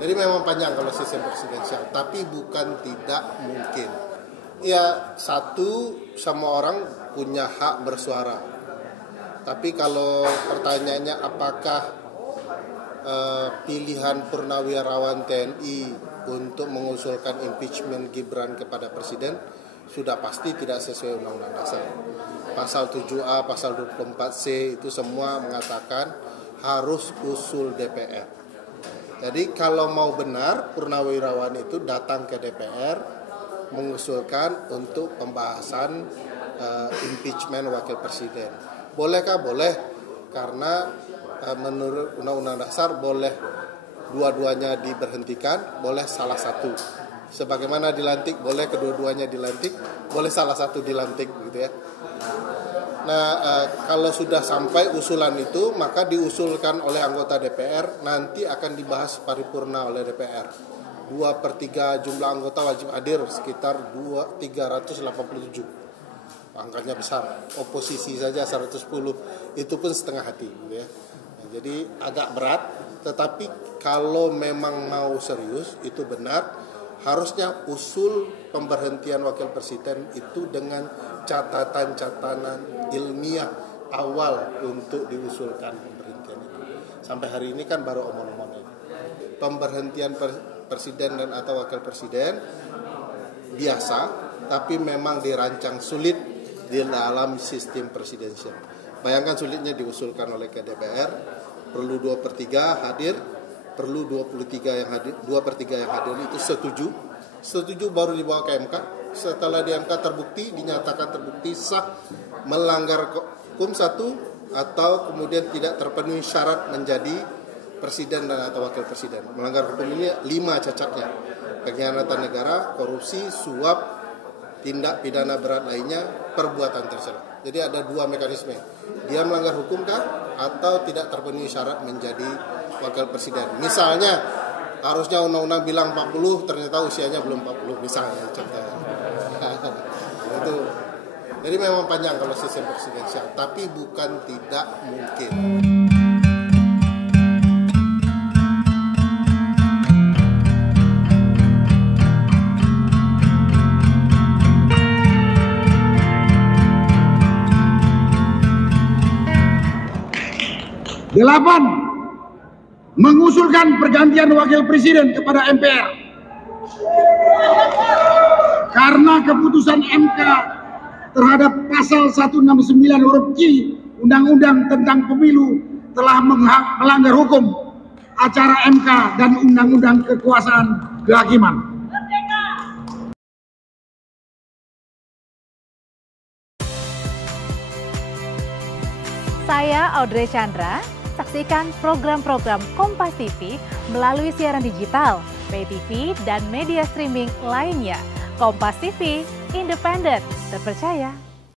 Jadi memang panjang kalau sistem presidensial, tapi bukan tidak mungkin. Ya, satu, semua orang punya hak bersuara. Tapi kalau pertanyaannya apakah pilihan Purnawirawan TNI untuk mengusulkan impeachment Gibran kepada Presiden sudah pasti tidak sesuai Undang-Undang Dasar. Pasal 7A, pasal 24C itu semua mengatakan harus usul DPR. Jadi kalau mau benar, Purnawirawan itu datang ke DPR mengusulkan untuk pembahasan impeachment Wakil Presiden. Bolehkah? Boleh, karena menurut Undang-Undang Dasar boleh dua-duanya diberhentikan, boleh salah satu. Sebagaimana dilantik, boleh kedua-duanya dilantik, boleh salah satu dilantik, gitu ya. Nah, kalau sudah sampai usulan itu, maka diusulkan oleh anggota DPR, nanti akan dibahas paripurna oleh DPR. 2/3 jumlah anggota wajib hadir, sekitar 387. Angkanya besar. Oposisi saja 110, itu pun setengah hati, gitu ya. Nah, jadi agak berat, tetapi kalau memang mau serius, itu benar, harusnya usul pemberhentian Wakil Presiden itu dengan catatan-catatan ilmiah awal untuk diusulkan pemberhentian itu. Sampai hari ini kan baru omong-omong ini. Pemberhentian Presiden dan atau Wakil Presiden biasa, tapi memang dirancang sulit di dalam sistem presidensial. Bayangkan sulitnya diusulkan oleh DPR, perlu 2/3 hadir, perlu 2/3 yang hadir itu setuju baru dibawa ke MK. Setelah di MK dinyatakan terbukti sah, melanggar hukum satu, atau kemudian tidak terpenuhi syarat menjadi presiden dan atau wakil presiden. Melanggar hukum ini 5 cacatnya: pengkhianatan negara, korupsi, suap, tindak pidana berat lainnya, perbuatan tercela. Jadi ada 2 mekanisme. Dia melanggar hukum kah, atau tidak terpenuhi syarat menjadi wakil presiden. Misalnya harusnya undang-undang bilang 40, ternyata usianya belum 40, misalnya contohnya. Itu. Jadi memang panjang kalau sistem presidensial, tapi bukan tidak mungkin. Delapan, mengusulkan pergantian wakil presiden kepada MPR. Karena keputusan MK terhadap pasal 169 huruf Q Undang-Undang tentang Pemilu telah melanggar hukum acara MK dan Undang-Undang Kekuasaan Kehakiman. Saya Audrey Chandra. Saksikan program-program Kompas TV melalui siaran digital, pay TV, dan media streaming lainnya. Kompas TV, independen, terpercaya.